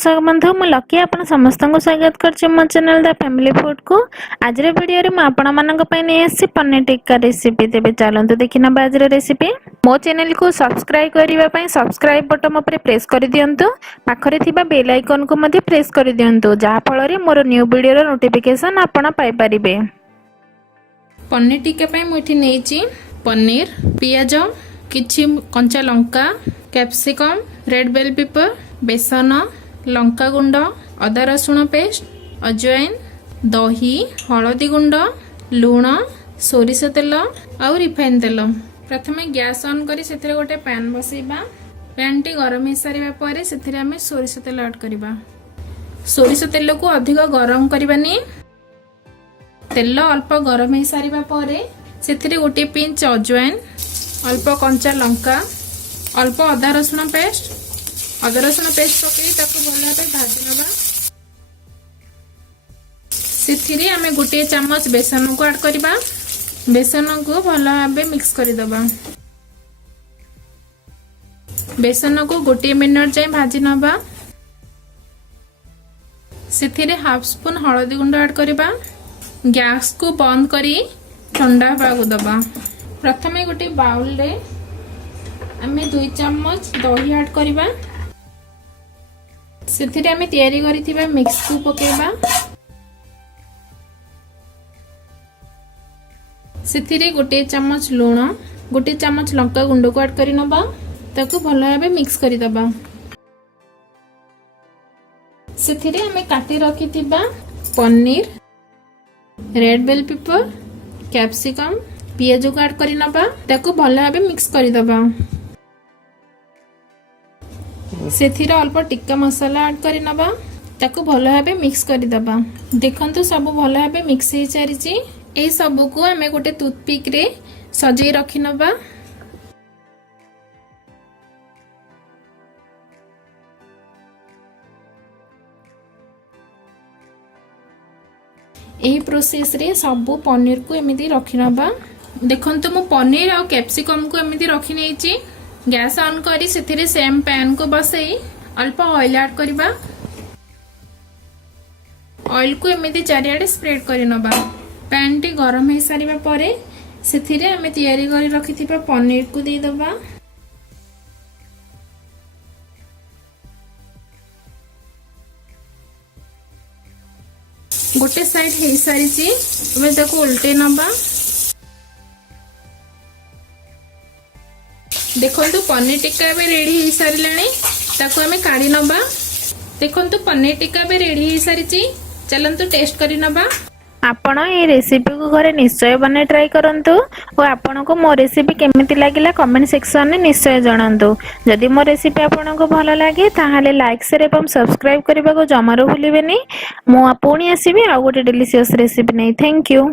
बंधु मु लकी आपण समस्त को स्वागत करछि मो चैनल द फैमिली फूड को। आज रे वीडियो रे मु आपण मानक पय नै आसी पनीर टिक्का रेसिपी। तेबे चलंतु देखिना आज रे रेसिपी। मो चैनल को सब्सक्राइब करिवा पय सब्सक्राइब बटन ऊपर प्रेस कर दियंतु। पाखरे थिबा बेल आइकन को मध्ये प्रेस कर दियंतु जहा फल रे मोर न्यू वीडियो रो नोटिफिकेशन आपण पाई परिबे। पनीर टिक्का पय मु इठी नेछि पनीर, पियाज, किछि कंचा लंका, कैप्सिकम, रेड बेल पेपर, बेसन, लंका गुंड, अदा रसुण पेस्ट, अजवाइन, दही, हलदी गुंड, लूण, सोरिष तेल और रिफाइन तेल। प्रथमे गैस ऑन करी सेथिरे गोटे पैन बसैबा। पैन टी गरम हो सारिबा परे सेथिरे हमें सोरिष तेल ऐड करिबा। सोरिष तेल को अधिक गरम करबानी। तेल अल्प गरम हो सारिबा परे सेथिरे गोटे पिंच अजवाइन, अल्प कंचा लंका, अल्प अदा रसुण पेस्ट पकई ताको भल भावे भाजी नबा। सेथिरे आमे गोटे चम्मच बेसन को ऐड करिबा। बेसन को भल भावे मिक्स करि दबा। बेसन को गोटे मिनट जाय भाजी नबा। सेथिरे हाफ स्पून हळदी गुंड ऐड करिबा। गैस को बंद करी ठंडा होबाकू दबा। प्रथमे गोटे बाउल रे आमे 2 चम्मच दही ऐड करिबा। सेथिरे आमे तयारी करिथिबा मिक्स को पकेबा। सेथिरे गोटे चम्मच लूण, गोटे चम्मच लंका गुंड को ऐड करि नबा। ताको भल भाबे मिक्स करि दबा। सेथिरे आमे काटी रखिथिबा paneer, red bell pepper, capsicum, पियाज को ऐड करि नबा। ताको भल भाबे मिक्स करि दबा। सेथिरे अल्प टिक्का मसाला ऐड करि नबा। ताको भल भाबे मिक्स करि दबा। देखंतु सब भल भाबे मिक्स हे चारिची। ए सब को हमें गोटे टूथपिक रे सजै रखि नबा। एही प्रोसेस रे सब पनीर को एमिति रखि नबा। देखंतु मु पनीर और कैप्सिकम को एमिति रखि नेछि। गैस ऑन करी सेथिरे सेम पैन को बसई अल्प ऑयल ऐड करिबा। ऑयल को एमिति चारियाडे स्प्रेड करि नबा। पैन टी गरम हे सारिबा परे सेथिरे हमें तयारी करि रखिथिबा पनीर को दे दबा। गोटे साइड हे सारिची एबे ताको उल्टे नबा। देखंतु पनीर टिक्का बे रेडी हो सारिलाणी। ताको हमें काढी नबा। देखंतु पनीर टिक्का बे रेडी हो सारिची। चलंतु टेस्ट करि नबा। आपण ए रेसिपी को घरे निश्चय बने ट्राई करंतु और आपण को मो रेसिपी केमिति लागिला कमेंट सेक्शन में निश्चय जणांतु। जदि मो रेसिपी आपण को भलो लागे ताहाले लाइक शेयर एवं सब्सक्राइब करबा को जमारो भूलिबेनी। मो पुणी आसीबी आ गोटे डिलीशियस रेसिपी नै। Thank you.